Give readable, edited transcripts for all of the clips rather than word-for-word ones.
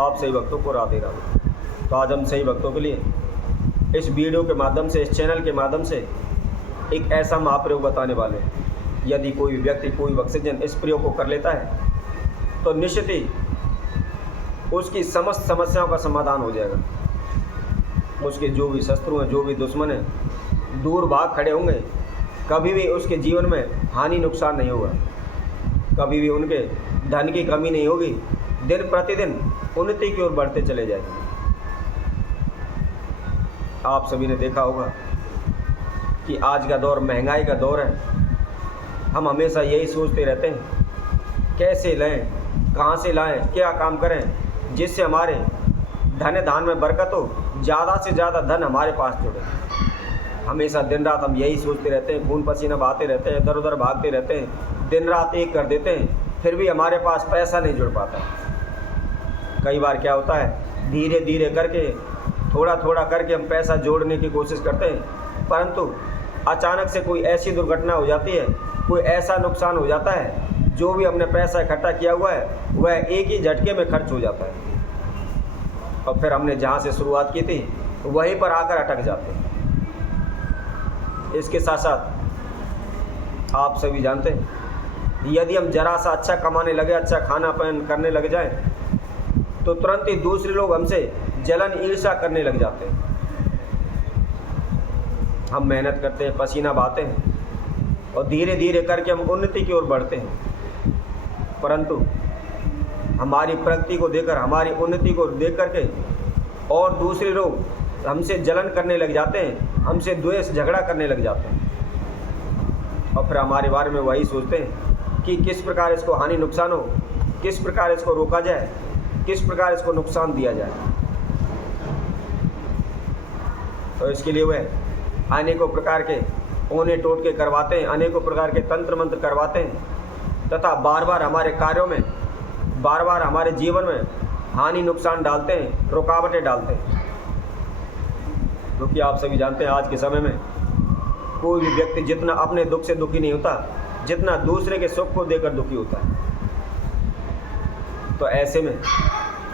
आप सही भक्तों को राधे राधे। तो आज हम सही भक्तों के लिए इस वीडियो के माध्यम से, इस चैनल के माध्यम से एक ऐसा महाप्रयोग बताने वाले हैं। यदि कोई व्यक्ति, कोई भक्तजन इस प्रयोग को कर लेता है तो निश्चित ही उसकी समस्त समस्याओं का समाधान हो जाएगा। उसके जो भी शत्रु हैं, जो भी दुश्मन हैं, दूर भाग खड़े होंगे। कभी भी उसके जीवन में हानि नुकसान नहीं होगा, कभी भी उनके धन की कमी नहीं होगी। दिन प्रतिदिन उन्नति की ओर बढ़ते चले जाएंगे। आप सभी ने देखा होगा कि आज का दौर महंगाई का दौर है। हम हमेशा यही सोचते रहते हैं कैसे लें, कहाँ से लाएं, क्या काम करें जिससे हमारे धन धान में बरकत हो, ज़्यादा से ज़्यादा धन हमारे पास जुड़े। हमेशा दिन रात हम यही सोचते रहते हैं, खून पसीना बहाते रहते हैं, इधर उधर भागते रहते हैं, दिन रात एक कर देते हैं, फिर भी हमारे पास पैसा नहीं जुड़ पाता। कई बार क्या होता है, धीरे धीरे करके, थोड़ा थोड़ा करके हम पैसा जोड़ने की कोशिश करते हैं, परंतु अचानक से कोई ऐसी दुर्घटना हो जाती है, कोई ऐसा नुकसान हो जाता है, जो भी हमने पैसा इकट्ठा किया हुआ है वह एक ही झटके में खर्च हो जाता है और फिर हमने जहाँ से शुरुआत की थी वहीं पर आकर अटक जाते हैं। इसके साथ साथ आप सभी जानते हैं, यदि हम जरा सा अच्छा कमाने लगे, अच्छा खाना पान करने लग जाएं, तो तुरंत ही दूसरे लोग हमसे जलन ईर्ष्या करने लग जाते हैं। हम मेहनत करते हैं, पसीना बहाते हैं और धीरे धीरे करके हम उन्नति की ओर बढ़ते हैं, परंतु हमारी प्रगति को देखकर, हमारी उन्नति को देख करके और दूसरे लोग हमसे जलन करने लग जाते हैं, हमसे द्वेष झगड़ा करने लग जाते हैं और फिर हमारे बारे में वही सोचते हैं कि किस प्रकार इसको हानि नुकसान हो, किस प्रकार इसको रोका जाए, किस प्रकार इसको नुकसान दिया जाए। तो इसके लिए वह अनेकों प्रकार के ओने टोटके करवाते हैं, अनेकों प्रकार के तंत्र मंत्र करवाते हैं तथा बार बार हमारे कार्यों में, बार बार हमारे जीवन में हानि नुकसान डालते हैं, रुकावटें डालते हैं। क्योंकि आप सभी जानते हैं आज के समय में कोई भी व्यक्ति जितना अपने दुख से दुखी नहीं होता, जितना दूसरे के सुख को देकर दुखी होता है। तो ऐसे में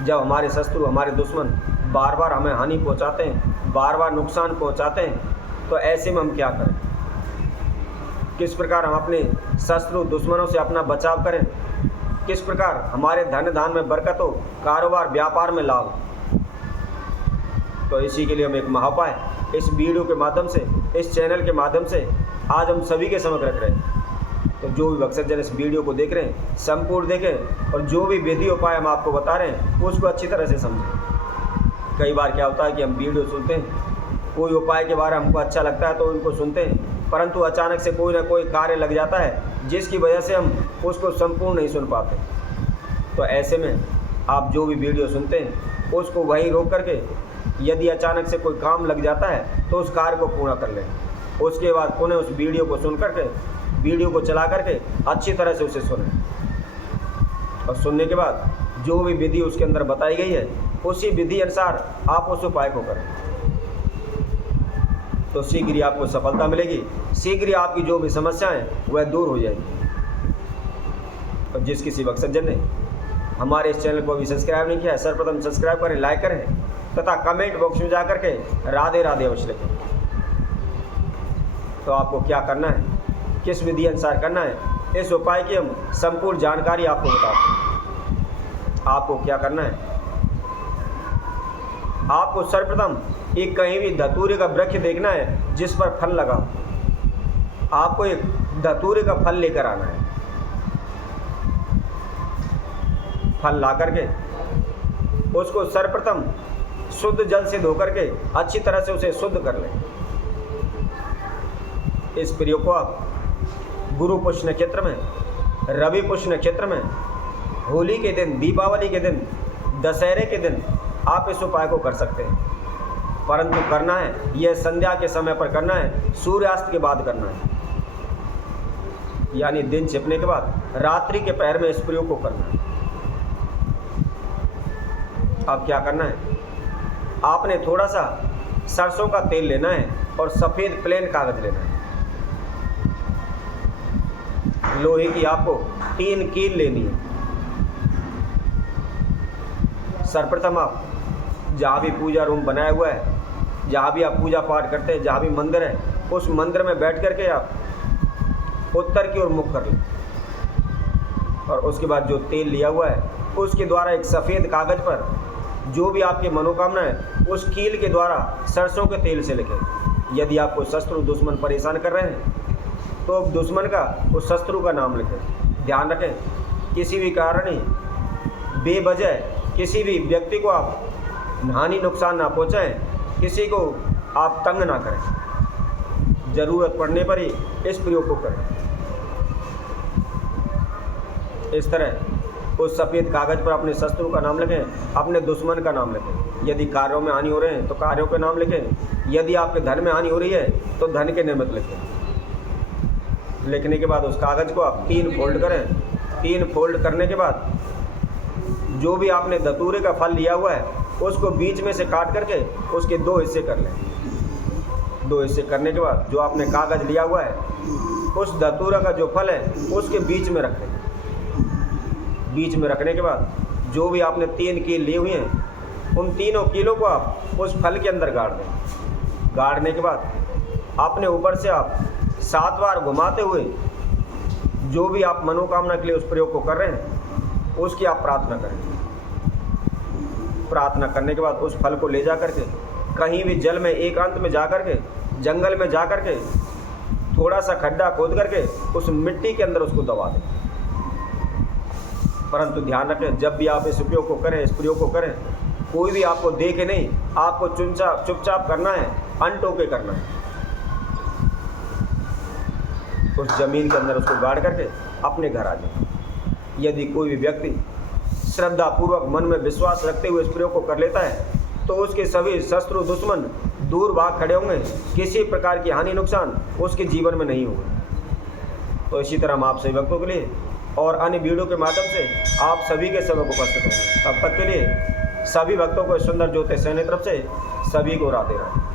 जब हमारे शत्रु, हमारे दुश्मन बार बार हमें हानि पहुंचाते हैं, बार बार नुकसान पहुंचाते हैं, तो ऐसे में हम क्या करें, किस प्रकार हम अपने शत्रु दुश्मनों से अपना बचाव करें, किस प्रकार हमारे धन धान में बरकत हो, कारोबार व्यापार में लाभ। तो इसी के लिए हम एक महाउपाय इस वीडियो के माध्यम से, इस चैनल के माध्यम से आज हम सभी के समक्ष रख रहे हैं। तो जो भी भक्तजन इस वीडियो को देख रहे हैं संपूर्ण देखें और जो भी विधि उपाय हम आपको बता रहे हैं उसको अच्छी तरह से समझें। कई बार क्या होता है कि हम वीडियो सुनते हैं, कोई उपाय के बारे में हमको अच्छा लगता है तो उनको सुनते हैं, परंतु अचानक से कोई ना कोई कार्य लग जाता है जिसकी वजह से हम उसको संपूर्ण नहीं सुन पाते। तो ऐसे में आप जो भी वीडियो सुनते हैं उसको वहीं रोक करके, यदि अचानक से कोई काम लग जाता है तो उस कार्य को पूरा कर लें। उसके बाद पुनः उस वीडियो को सुन करके, वीडियो को चला करके अच्छी तरह से उसे सुनें और सुनने के बाद जो भी विधि उसके अंदर बताई गई है उसी विधि अनुसार आप उस उपाय को करें। तो शीघ्र ही आपको सफलता मिलेगी, शीघ्र ही आपकी जो भी समस्याएं वह दूर हो जाएगी। और जिस किसी भक्तजन ने हमारे इस चैनल को अभी सब्सक्राइब नहीं किया है, सर्वप्रथम सब्सक्राइब करें, लाइक करें तथा कमेंट बॉक्स में जाकर के राधे राधे अवश्य लिखें। तो आपको क्या करना है, किस विधि अनुसार करना है, इस उपाय की हम संपूर्ण जानकारी आपको बताते हैं। आपको क्या करना है, आपको सर्वप्रथम एक कहीं भी धतूरे का वृक्ष देखना है जिस पर फल लगा। आपको एक धतूरे का फल लेकर आना है। फल ला करके उसको सर्वप्रथम शुद्ध जल से धो करके अच्छी तरह से उसे शुद्ध कर लें। इस प्रयोग को आप गुरु पुष्य नक्षत्र में, रवि पुष्य नक्षत्र में, होली के दिन, दीपावली के दिन, दशहरे के दिन आप इस उपाय को कर सकते हैं, परंतु करना है यह संध्या के समय पर करना है, सूर्यास्त के बाद करना है, यानी दिन छिपने के बाद रात्रि के पहर में इस प्रयोग को करना है। अब क्या करना है, आपने थोड़ा सा सरसों का तेल लेना है और सफ़ेद प्लेन कागज लेना है। लोहे की आपको 3 कील लेनी है। सर्वप्रथम आप जहाँ भी पूजा रूम बनाया हुआ है, जहाँ भी आप पूजा पाठ करते हैं, जहाँ भी मंदिर है, उस मंदिर में बैठ कर के आप उत्तर की ओर मुख कर लें। और उसके बाद जो तेल लिया हुआ है उसके द्वारा एक सफ़ेद कागज़ पर जो भी आपकी मनोकामना है उस कील के द्वारा सरसों के तेल से लिखें। यदि आपको शत्रु दुश्मन परेशान कर रहे हैं तो दुश्मन का उस शत्रु का नाम लिखें। ध्यान रखें, किसी भी कारण ही बेवजह किसी भी व्यक्ति को आप हानि नुकसान ना पहुँचाएं, किसी को आप तंग ना करें। ज़रूरत पड़ने पर ही इस प्रयोग को करें। इस तरह उस सफ़ेद कागज़ पर अपने शत्रु का नाम लिखें, अपने दुश्मन का नाम लिखें। यदि कार्यों में हानि हो रहे हैं तो कार्यों के नाम लिखें। यदि आपके धन में हानि हो रही है तो धन के निमित्त लिखें। लिखने के बाद उस कागज़ को आप 3 फोल्ड करें। 3 फोल्ड करने के बाद जो भी आपने धतूरे का फल लिया हुआ है उसको बीच में से काट करके उसके 2 हिस्से कर लें। 2 हिस्से करने के बाद जो आपने कागज़ लिया हुआ है उस धतूरा का जो फल है उसके बीच में रख लें। बीच में रखने के बाद जो भी आपने 3 कील ली हुई हैं उन तीनों कीलों को आप उस फल के अंदर गाड़ दें। गाड़ने के बाद अपने ऊपर से आप 7 बार घुमाते हुए जो भी आप मनोकामना के लिए उस प्रयोग को कर रहे हैं उसकी आप प्रार्थना करें। प्रार्थना करने के बाद उस फल को ले जा करके कहीं भी जल में एकांत में जा करके जंगल में जा करके थोड़ा सा खड्डा खोद करके उस मिट्टी के अंदर उसको दबा दें। परंतु ध्यान रखें, जब भी आप इस प्रयोग को करें, इस प्रयोग को करें, कोई भी आपको देखे नहीं, आपको चुपचाप करना है, अनटोके करना है। उस जमीन के अंदर उसको गाड़ करके अपने घर आ जाए। यदि कोई भी व्यक्ति श्रद्धापूर्वक मन में विश्वास रखते हुए इस प्रयोग को कर लेता है तो उसके सभी शत्रु दुश्मन दूर भाग खड़े होंगे। किसी प्रकार की हानि नुकसान उसके जीवन में नहीं होगा। तो इसी तरह हम आप सभी भक्तों के लिए और अन्य वीडियो के माध्यम से आप सभी के समय उपस्थित होंगे। तब तक के लिए सभी भक्तों को सुंदर ज्योतिष सैनी तरफ से सभी को राधे राधे।